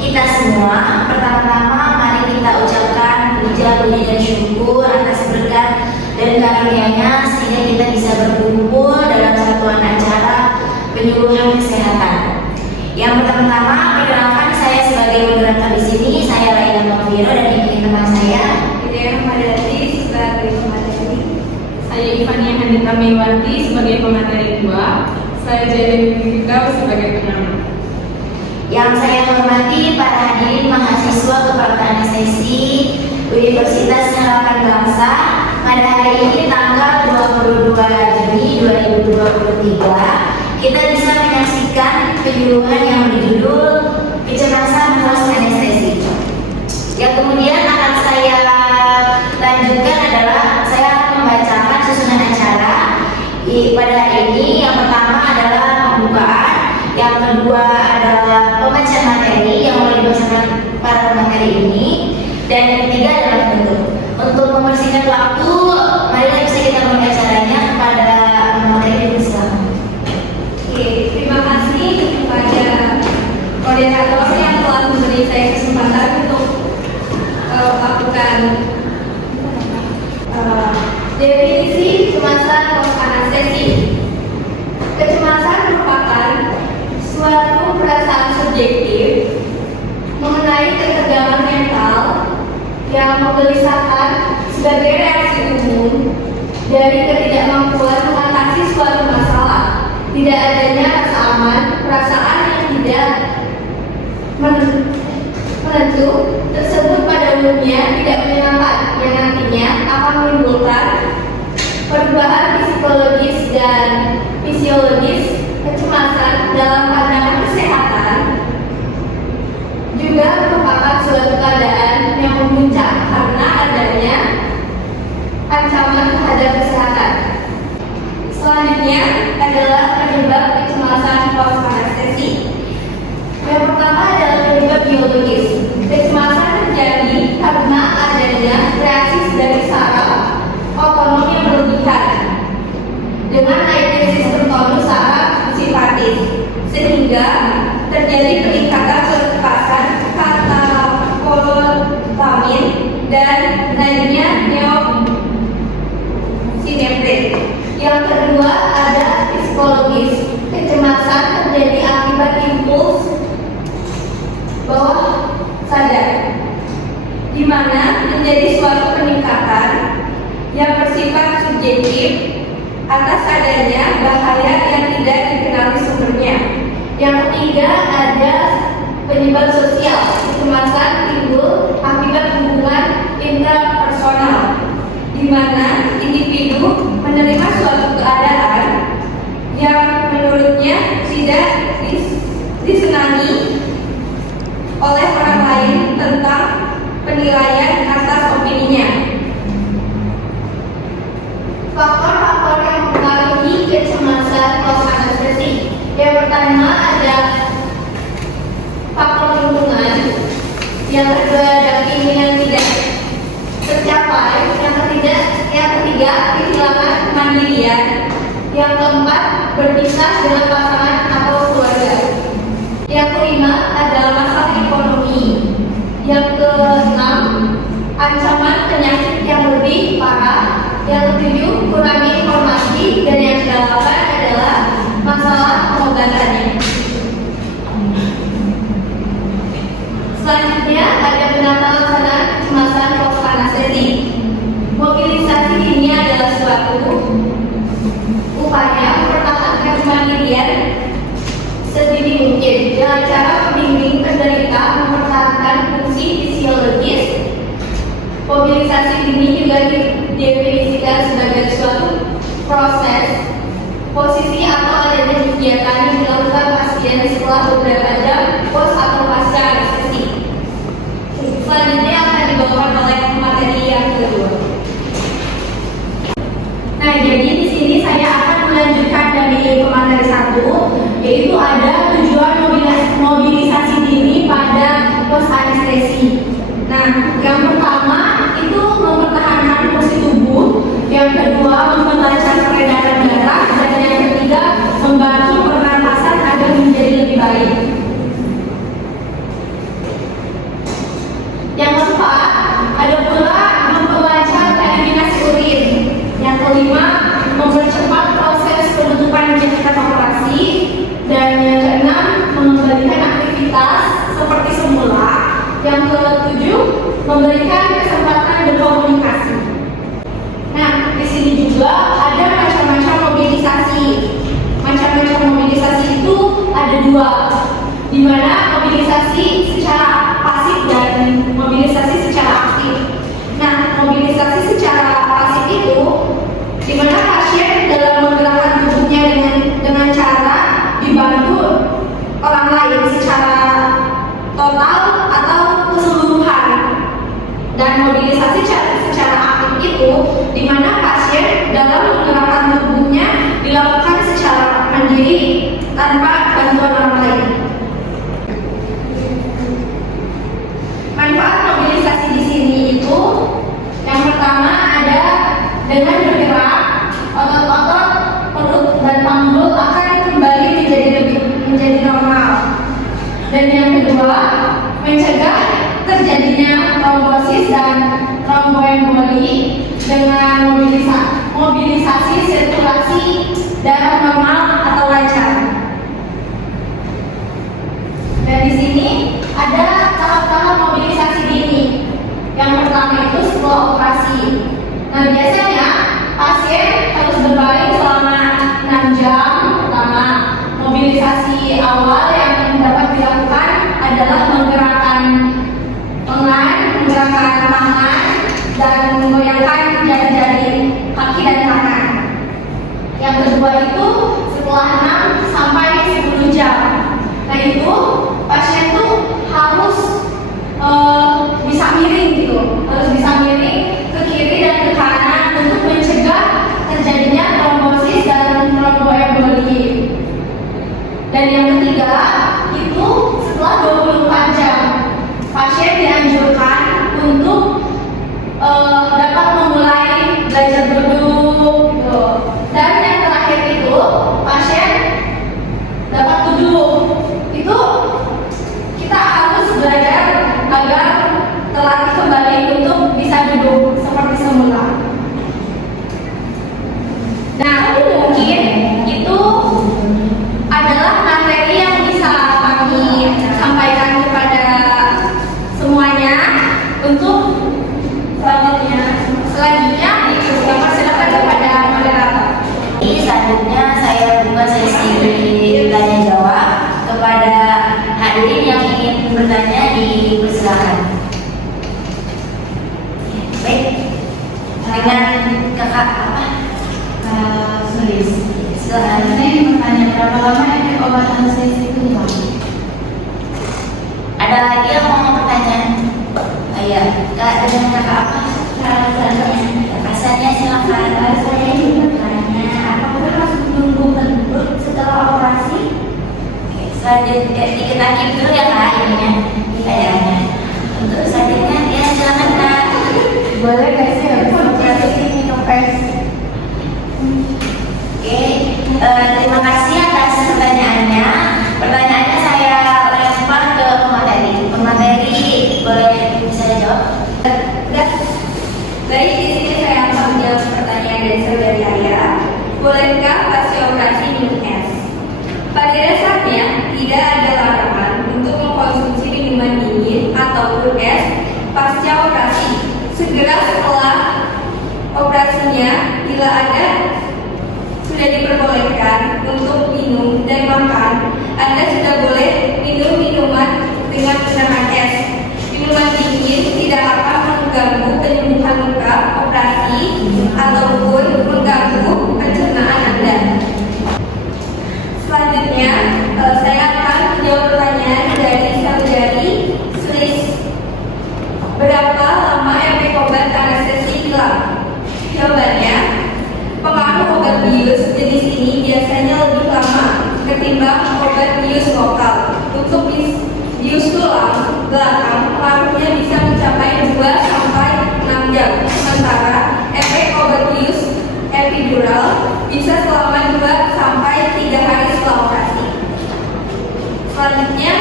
kita semua. Pertama-tama mari kita ucapkan puja-puji dan syukur atas berkat dan karunia-Nya sehingga kita bisa berkumpul dalam satuan acara penyuluhan kesehatan. Yang pertama-tama perkenalkan, saya sebagai moderator di sini, saya Laila Makviro dan ini teman saya Hidayah Madati sebagai pemateri. Saya Ivania Handita Meiwanti sebagai pemateri 2. Saya Jaden Fikau sebagai pengamat. Yang saya hormati para hadirin mahasiswa Keperawatan Anestesi Universitas Harapan Bangsa. Pada hari ini tanggal 22 Juni 2023 kita bisa menyaksikan penyuluhan yang berjudul Kecemasan Pos Anestesi. Yang kemudian akan saya lanjutkan adalah saya akan membacakan susunan acara pada hari ini. Yang pertama adalah pembukaan, yang kedua adalah pembacaan materi yang mulai dibacakan para pemateri ini, dan yang ketiga adalah penutup. Untuk membersihkan waktu, mari bisa kita mulai acaranya kepada pemateri. Silakan. Oke, terima kasih kepada koordinator yang telah memberi saya kesempatan untuk melakukan definisi kecemasan pos anestesi. Kecemasan merupakan suatu perasaan subjektif mengenai ketegangan mental yang menggelisahkan sebagai reaksi umum dari ketidakmampuan mengatasi suatu masalah, tidak adanya rasa aman, perasaan yang tidak menentu tersebut pada umumnya tidak menyenangkan, yang nantinya akan menimbulkan perubahan psikologis dan fisiologis. Kecemasan dalam pandangan kesehatan juga merupakan suatu keadaan yang memuncak karena adanya ancaman terhadap kesehatan. Selanjutnya adalah penyebab kecemasan pos anestesi. Yang pertama adalah penyebab biologis. Kecemasan terjadi karena adanya reaksi dari saraf otonom yang berlebihan dengan naiknya sistem tonus saraf simpatis, sehingga terjadi peningkatan kelepasan katekololamin dan naiknya neosineprin. Yang kedua ada psikologis. Kecemasan terjadi akibat impuls bawah sadar, di mana terjadi suatu peningkatan yang bersifat subjektif atas adanya bahaya yang tidak dikenali sumbernya. Yang ketiga ada penyebab sosial. Kecemasan timbul akibat hubungan intrapersonal, di mana individu menerima suatu keadaan yang menurutnya tidak disenangi oleh orang lain tentang penilaian atas opininya. Faktor-faktor yang mempengaruhi kecemasan pos anestesi. Yang pertama ada faktor lingkungan, yang kedua ada keinginan tidak tercapai, yang ketiga kehilangan kemandirian, yang keempat berpisah dengan pasangan atau keluarga, yang kelima adalah masalah ekonomi, yang keenam ancaman penyakit yang lebih parah, yang ketujuh kurangi informasi, dan yang kedelapan adalah masalah pengobatannya. Selanjutnya ada penata laksana kecemasan pos anestesi. Mobilisasi dini adalah suatu upaya mempertahankan kemandirian sedini mungkin dengan cara membimbing penderita mempertahankan fungsi fisiologis. Mobilisasi dini juga didefinisikan sebagai suatu proses, posisi atau adanya kegiatan yang dilakukan pasien setelah beberapa jam pos atau pasca anestesi. Selanjutnya akan dibawakan oleh materi yang kedua. Nah, jadi di sini saya akan melanjutkan dari pemateri 1, yaitu ada tujuan mobilisasi dini pada pos anestesi. Nah, yang pertama itu mempertahankan fungsi tubuh, yang kedua memperlancar peredaran darah, dan yang ketiga membantu peran Yang ketujuh, memberikan kesempatan berkomunikasi. Nah, di sini juga ada macam-macam mobilisasi. Macam-macam mobilisasi itu ada dua, di mana mobilisasi secara pasif dan mobilisasi secara aktif. Nah, mobilisasi secara pasif itu di mana pasien dalam menggerakkan tubuhnya dengan cara dibantu orang lain secara total atau keseluruhan. Dan mobilisasi secara aktif itu di mana pasien dalam menggerakkan tubuhnya dilakukan secara mandiri tanpa bantuan orang lain. Manfaat mobilisasi di sini itu yang pertama ada dengan bergerak otot-otot perut dan panggul akan kembali menjadi normal. Dan yang kedua, mencegah terjadinya trombosis dan tromboemboli dengan mobilisasi sirkulasi darah normal atau lancar. Dan di sini ada tahap-tahap mobilisasi dini. Yang pertama itu setelah operasi. Nah, biasanya pasien harus berbaring selama 6 jam pertama. Mobilisasi awal yang dapat dilakukan adalah menggerakkan lengan, menggerakkan tangan, dan menggoyangkan jari-jari kaki dan tangan. Yang kedua itu setelah 6 sampai 10 jam. Nah, itu pasien tuh harus bisa miring gitu, harus bisa miring ke kiri dan ke kanan untuk mencegah terjadinya trombosis dan tromboemboli. Dan yang ketiga itu setelah 24 jam pasien dianjurkan untuk dapat memulai belajar duduk gitu. Dan yang terakhir itu pasien dapat duduk. Itu kita harus belajar agar terlatih kembali untuk bisa duduk seperti semula. Nah, mungkin itu adalah materi yang bisa kami sampaikan kepada semuanya. Untuk selanjutnya dipersilakan kepada moderator. Selanjutnya saya buka sesi tanya jawab kepada hadirin yang ingin bertanya, dipersilakan. Baik, dengan kakak apa? Sulis. Silakan. Saya ingin bertanya, berapa lama efek obat anestesi itu, Pak? Ada lagi yang mau bertanya? Iya, kak, dengan kakak apa? Rasanya silakan. Saya ingin bertanya, apakah harus menunggu kentut setelah operasi? Selanjutnya kita keep dulu ya kak ininya, kayaknya. Untuk selanjutnya ya silakan kak. Boleh nggak sih habis operasi minum es? Oke, terima kasih atas pertanyaannya. Pertanyaannya saya lempar ke pemateri. Pemateri boleh bisa jawab? Baik, di sini saya akan menjawab pertanyaan dari saudari Aya. Bolehkah pasca operasi minum es? Pada dasarnya tidak ada larangan untuk mengkonsumsi minuman dingin ataupun es pasca operasi. Segera setelah operasinya, bila ada sudah diperbolehkan untuk minum dan makan, Anda sudah boleh minum minuman dengan menggunakan es. Minuman dingin tidak akan mengganggu penyembuhan luka operasi ataupun mengganggu pencernaan Anda. Selanjutnya, saya akan menjawab pertanyaan dari saudari Sulis. Berapa lama efek obat anestesi hilang? Jawabannya, pengaruh obat bius jenis ini biasanya lebih lama ketimbang obat bius lokal. Untuk bius tulang belakang, pengaruhnya bisa mencapai 2 sampai 6 jam. Sementara efek obat bius epidural bisa selama 2 sampai 3 hari setelah operasi. Selanjutnya,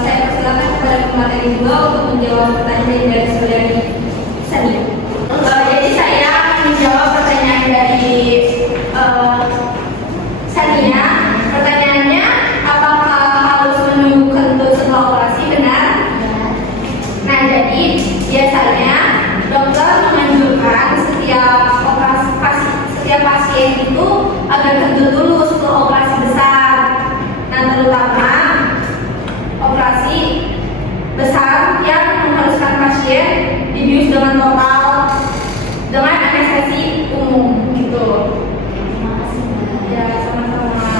saya persilakan kepada pemateri juga untuk menjawab pertanyaan dari saudari Sani. Jadi saya akan menjawab pertanyaan dari Sania. Pertanyaannya, apakah harus menunggu kentut setelah operasi? Benar? yang mengharuskan pasien dibius dengan total dengan anestesi umum gitu. Terima kasih Mbak. Ya, sama-sama.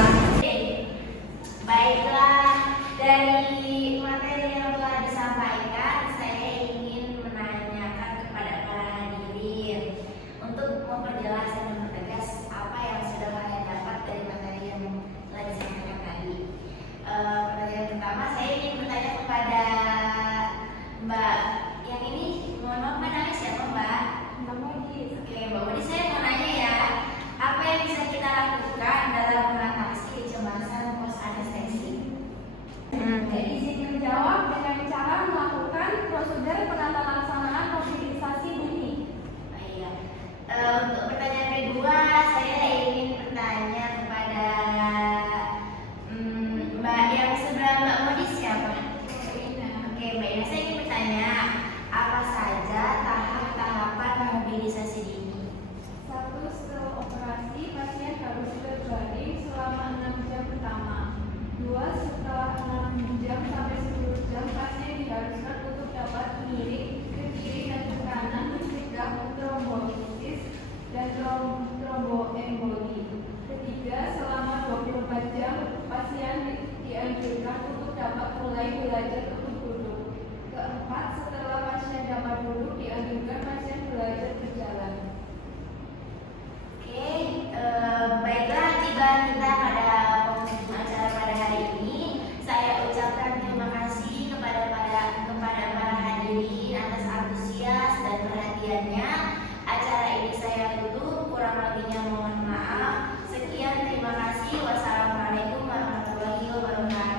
Baiklah, dari materi yang telah disampaikan, saya ingin menanyakan kepada para hadirin untuk memperjelas dan mempertegas apa yang sudah kalian dapat dari materi yang telah disampaikan tadi. Pertanyaan pertama, saya ingin bertanya kepada Mbak yang ini, mohon maaf Mbak, namanya siapa Mbak? Oke, Mbak Wadi, saya mau nanya ya, apa yang bisa kita lakukan dalam mengatasi kecemasan post anestesi? Izin menjawab dengan cara melakukan prosedur penata laksanaan mobilisasi dini. Oh, iya. Untuk pertanyaan kedua, saya ingin bertanya kepada Mbak yang sebelah Mbak Wadi siapa? Oke, Mbak Ina, saya ingin bertanya, apa saja tahap-tahapan mobilisasi dini? 1. Setelah operasi, pasien harus berbaring selama 6 jam pertama. 2. Setelah 6 jam sampai 10 jam, pasien diharuskan untuk dapat miring ke kiri dan ke kanan mencegah trombolitis dan tromboemboli. 3. Selama 24 jam, pasien dianjurkan untuk dapat mulai belajar untuk duduk. 4. Setelah pasien dapat duduk, dianjurkan pasien belajar berjalan. Oke, baiklah, tiba kita pada penghujung acara pada hari ini. Saya ucapkan terima kasih kepada para hadirin atas antusias dan perhatiannya. Acara ini saya tutup, kurang lebihnya mohon maaf. Sekian, terima kasih. Wassalamualaikum warahmatullahi wabarakatuh.